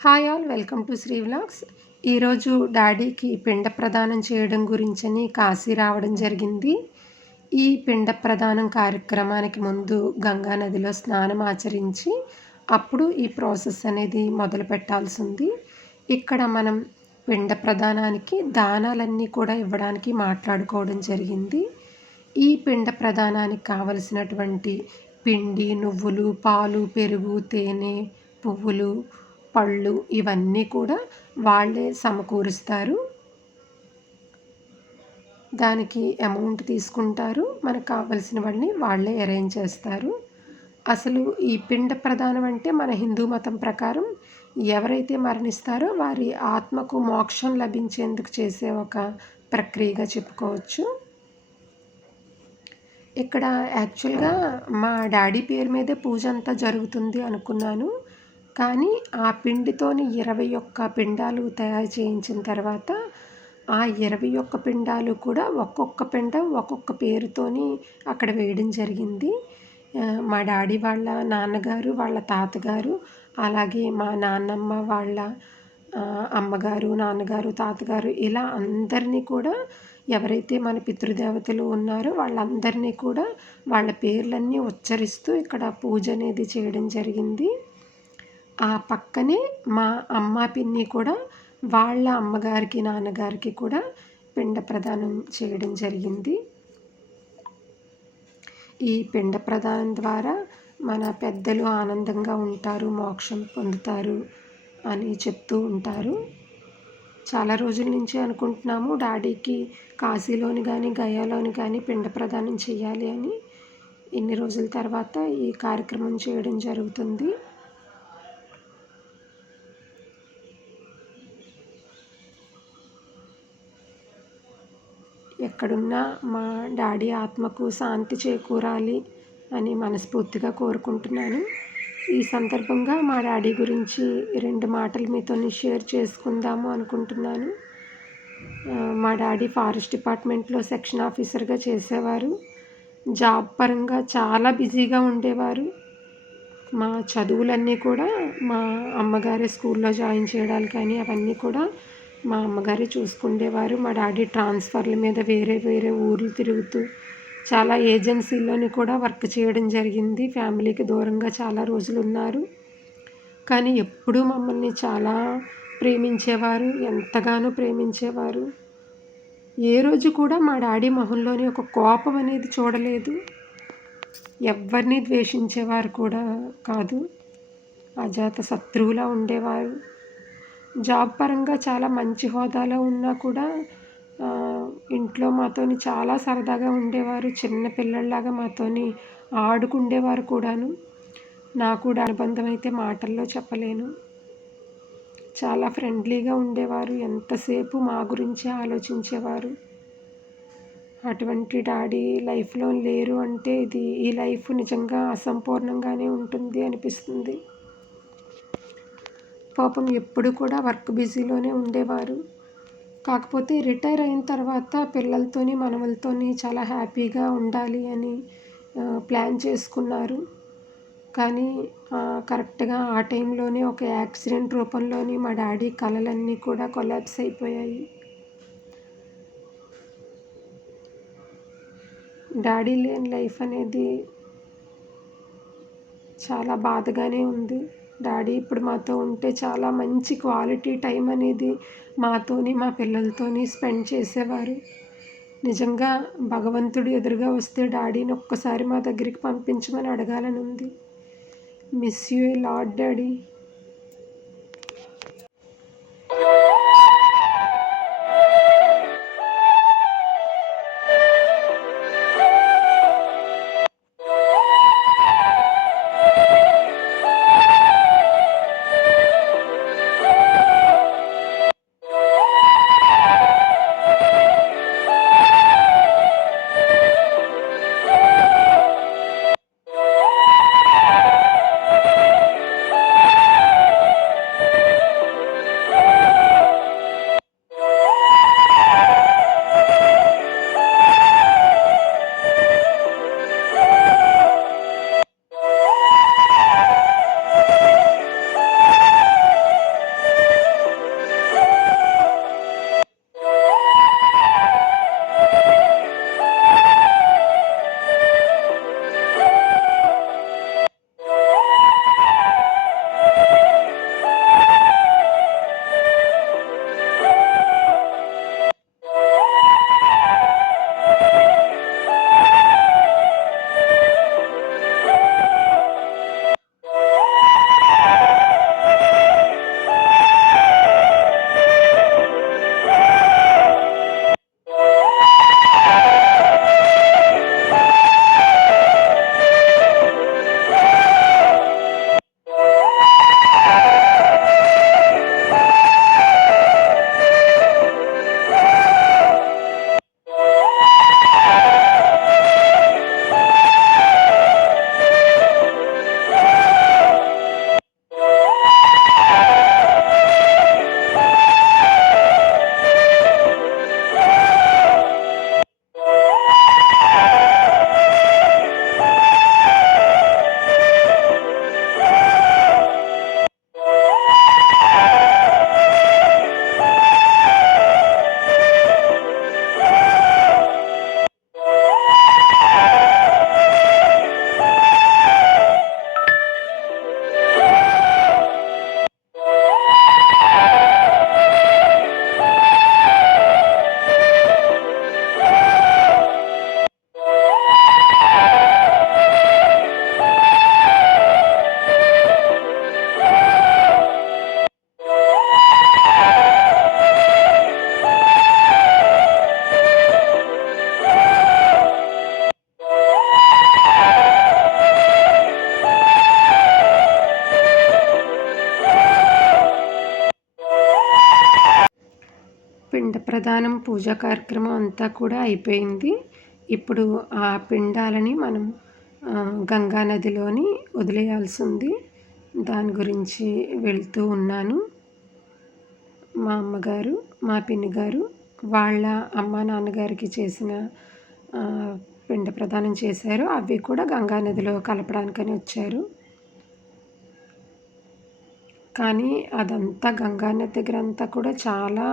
Hi all welcome to Sri vlogs. ఈరోజు డాడీకి పిండ ప్రదానం చేయడం గురించని కాశీ రావడం జరిగింది. ఈ పిండ ప్రదానం కార్యక్రమానికి ముందు గంగా నదిలో స్నానం ఆచరించి అప్పుడు ఈ ప్రాసెస్ అనేది మొదలు పెట్టాల్సి ఉంది ఇక్కడ మనం పిండ ప్రదానానికి దానాలన్నీ కూడా ఇవ్వడానికి మాట్లాడుకోవడం జరిగింది. ఈ పిండ ప్రదానానికి కావలసినటువంటి పిండి నువ్వులు పాలు పెరుగు తేనె పువ్వులు పళ్ళు ఇవన్నీ కూడా వాళ్ళే సమకూరుస్తారు. దానికి అమౌంట్ తీసుకుంటారు. మనకు కావలసినవన్నీ వాళ్ళే అరేంజ్ చేస్తారు. అసలు ఈ పిండ ప్రధానం అంటే మన హిందూ మతం ప్రకారం ఎవరైతే మరణిస్తారో వారి ఆత్మకు మోక్షం లభించేందుకు చేసే ఒక ప్రక్రియగా చెప్పుకోవచ్చు. ఇక్కడ యాక్చువల్గా మా డాడీ పేరు మీదే పూజ అంతా జరుగుతుంది అనుకున్నాను. కానీ ఆ పిండితోని ఇరవై ఒక్క పిండాలు తయారు చేయించిన తర్వాత ఆ ఇరవై ఒక్క పిండాలు కూడా ఒక్కొక్క పిండం ఒక్కొక్క పేరుతోని అక్కడ వేయడం జరిగింది. మా డాడీ వాళ్ళ నాన్నగారు వాళ్ళ తాతగారు అలాగే మా నాన్నమ్మ వాళ్ళ అమ్మగారు నాన్నగారు తాతగారు ఇలా అందరినీ కూడా ఎవరైతే మన పితృదేవతలు ఉన్నారో వాళ్ళందరినీ కూడా వాళ్ళ పేర్లన్నీ ఉచ్చరిస్తూ ఇక్కడ పూజ అనేది చేయడం జరిగింది. ఆ పక్కనే మా అమ్మ పిన్ని కూడా వాళ్ళ అమ్మగారికి నాన్నగారికి కూడా పిండ ప్రదానం చేయడం జరిగింది. ఈ పిండ ప్రదానం ద్వారా మన పెద్దలు ఆనందంగా ఉంటారు మోక్షం పొందుతారు అని చెప్తూ ఉంటారు. చాలా రోజుల నుంచి అనుకుంటున్నాము డాడీకి కాశీలోని కానీ గయాలోని కానీ పిండ ప్రదానం చేయాలి అని. ఇన్ని రోజుల తర్వాత ఈ కార్యక్రమం చేయడం జరుగుతుంది. ఎక్కడున్నా మా డాడీ ఆత్మకు శాంతి చేకూరాలి అని మనస్ఫూర్తిగా కోరుకుంటున్నాను. ఈ సందర్భంగా మా డాడీ గురించి రెండు మాటలు మీతో షేర్ చేసుకుందాము అనుకుంటున్నాను. మా డాడీ ఫారెస్ట్ డిపార్ట్మెంట్లో సెక్షన్ ఆఫీసర్గా చేసేవారు. జాబ్ పరంగా చాలా బిజీగా ఉండేవారు. మా చదువులన్నీ కూడా మా అమ్మగారే స్కూల్లో జాయిన్ చేయడానికి కానీ అవన్నీ కూడా మా అమ్మగారే చూసుకుండేవారు. మా డాడీ ట్రాన్స్ఫర్ల మీద వేరే వేరే ఊర్లు తిరుగుతూ చాలా ఏజెన్సీల్లోని కూడా వర్క్ చేయడం జరిగింది. ఫ్యామిలీకి దూరంగా చాలా రోజులు ఉన్నారు కానీ ఎప్పుడూ మమ్మల్ని చాలా ప్రేమించేవారు ఎంతగానో ప్రేమించేవారు. ఏ రోజు కూడా మా డాడీ మొహంలోని ఒక కోపం అనేది చూడలేదు. ఎవరిని ద్వేషించేవారు కూడా కాదు. అజాత శత్రువులా ఉండేవారు. జాబ్ పరంగా చాలా మంచి హోదాలో ఉన్నా కూడా ఇంట్లో మాతోని చాలా సరదాగా ఉండేవారు. చిన్న పిల్లల్లాగా మాతోని ఆడుకుండేవారు కూడాను. నాకు కూడా అనుబంధం అయితే మాటల్లో చెప్పలేను. చాలా ఫ్రెండ్లీగా ఉండేవారు. ఎంతసేపు మా గురించే ఆలోచించేవారు? అటువంటి డాడీ లైఫ్లో లేరు అంటే ఇది ఈ లైఫ్ నిజంగా అసంపూర్ణంగానే ఉంటుంది అనిపిస్తుంది. పాపం ఎప్పుడు కూడా వర్క్ బిజీలోనే ఉండేవారు. కాకపోతే రిటైర్ అయిన తర్వాత పిల్లలతోని మనవలతోని చాలా హ్యాపీగా ఉండాలి అని ప్లాన్ చేసుకున్నారు. కానీ కరెక్ట్గా ఆ టైంలోనే ఒక యాక్సిడెంట్ రూపంలోని మా డాడీ కళలన్నీ కూడా కొలాప్స్ అయిపోయాయి. డాడీ లేని లైఫ్ అనేది చాలా బాధగానే ఉంది. డాడీ ఇప్పుడు మాతో ఉంటే చాలా మంచి క్వాలిటీ టైం అనేది మాతోని మా పిల్లలతోని స్పెండ్ చేసేవారు. నిజంగా భగవంతుడు ఎదురుగా వస్తే డాడీని ఒక్కసారి మా దగ్గరికి పంపించమని అడగాలని ఉంది. Miss you lord lad daddy. పిండ ప్రధానం పూజా కార్యక్రమం అంతా కూడా అయిపోయింది. ఇప్పుడు ఆ పిండాలని మనం గంగా నదిలోని వదిలేయాల్సి ఉంది దాని గురించి వెళ్తూ ఉన్నాను. మా అమ్మగారు మా పిన్ని గారు వాళ్ళ అమ్మ నాన్నగారికి చేసిన పిండ ప్రదానం చేశారు. అవి కూడా గంగా నదిలో కలపడానికని వచ్చారు. కానీ అదంతా గంగా నది దగ్గర అంతా కూడా చాలా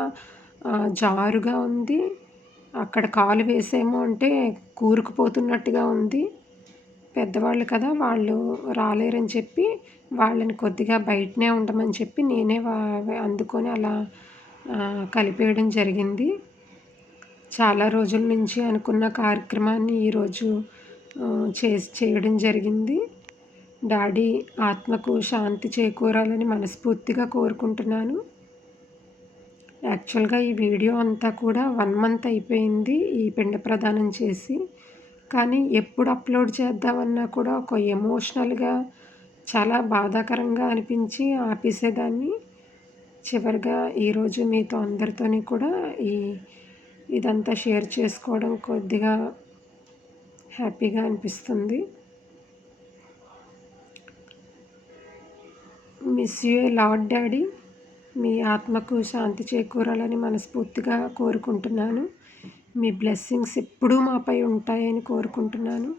జారుగా ఉంది. అక్కడ కాలు వేసేమో అంటే కూరుకుపోతున్నట్టుగా ఉంది. పెద్దవాళ్ళు కదా వాళ్ళు రాలేరని చెప్పి వాళ్ళని కొద్దిగా బయటనే ఉండమని చెప్పి నేనే అందుకొని అలా కలిపేయడం జరిగింది. చాలా రోజుల నుంచి అనుకున్న కార్యక్రమాన్ని ఈరోజు చేసి చేయడం జరిగింది. డాడీ ఆత్మకు శాంతి చేకూరాలని మనస్ఫూర్తిగా కోరుకుంటున్నాను. యాక్చువల్గా ఈ వీడియో అంతా కూడా వన్ మంత్ అయిపోయింది ఈ పిండ ప్రదానం చేసి. కానీ ఎప్పుడు అప్లోడ్ చేద్దామన్నా కూడా ఒక ఎమోషనల్గా చాలా బాధాకరంగా అనిపించి ఆపేసేదాన్ని చివరిగా ఈరోజు మీతో అందరితోని కూడా ఈ ఇదంతా షేర్ చేసుకోవడం కొద్దిగా హ్యాపీగా అనిపిస్తుంది. Miss you lord daddy. మీ ఆత్మకు శాంతి చేకూరాలని మనస్ఫూర్తిగా కోరుకుంటున్నాను. మీ బ్లెస్సింగ్స్ ఎప్పుడూ మాపై ఉంటాయని కోరుకుంటున్నాను.